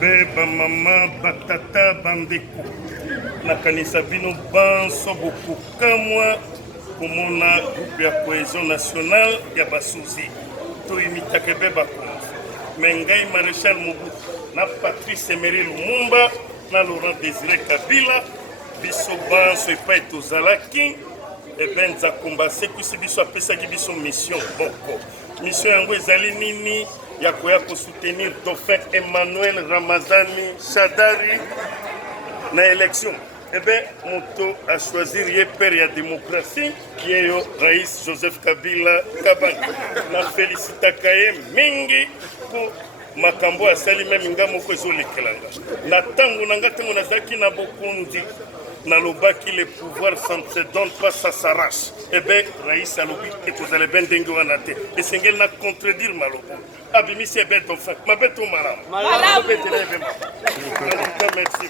bébé, bamama, batata, bandeko. Nakanisa bino banso bokokamwa komona groupe ya cohésion nationale ya basuzi toyimitaka ebe bakonzi me ngai maréchal Mobutu na Patrice Emery Lumumba na Laurent Désiré Kabila biso banso epai tozalaki ebe Nzakumba asekwisi biso apesaki biso mission moko mission yango ezali nini ya koya kosoutenir dauphin Emmanuel Ramazani Shadari na élection. Eh bien, moto a choisi le père de la démocratie, qui est le Raïs Joseph Kabila Kabani. Na félicita Kaye mingi pour makambo asali même ngamoko ezolekelanga. Na tango nanga tango nazaki na bokundi na lobaki le pouvoir se donne pas ça s'arrache. Eh bien, Raïs alobi et vous allez bien dengue wana te. Et sengel na contredire malobo. Abimisi ebeto fa. Mabeto malam. Malam. Merci.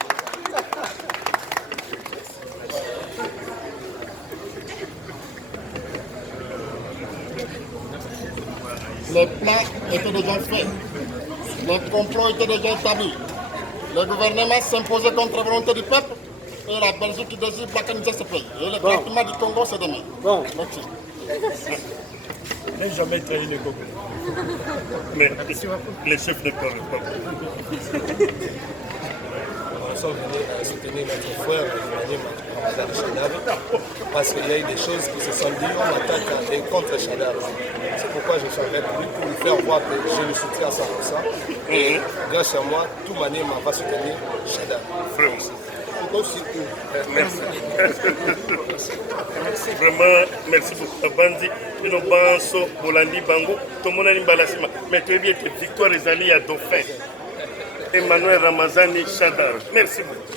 Les plans étaient déjà faits, les complots étaient déjà établis. Le gouvernement s'imposait contre la volonté du peuple et la Belgique qui désire balkaniser ce pays. Et le traitement du Congo, c'est demain. Bon. Merci. N'ai jamais trahi le Congo. Mais les chefs ne parlent pas. Nous sommes venus soutenir notre frère Ramadan Shadari parce qu'il y a eu des choses qui se sont dites en attaque et contre Shadari. C'est pourquoi je suis avec lui pour lui faire voir que je le soutiens à 100%. Et grâce à moi, tout Maniema va soutenir Shadari. Merci. Vraiment, merci beaucoup. Abandi, nous banso, Bolandi Bango, tout le monde a une balasima. Mais tu es bien que victoire est allée à Dauphin. Emmanuel Ramazani Shadar. Merci beaucoup.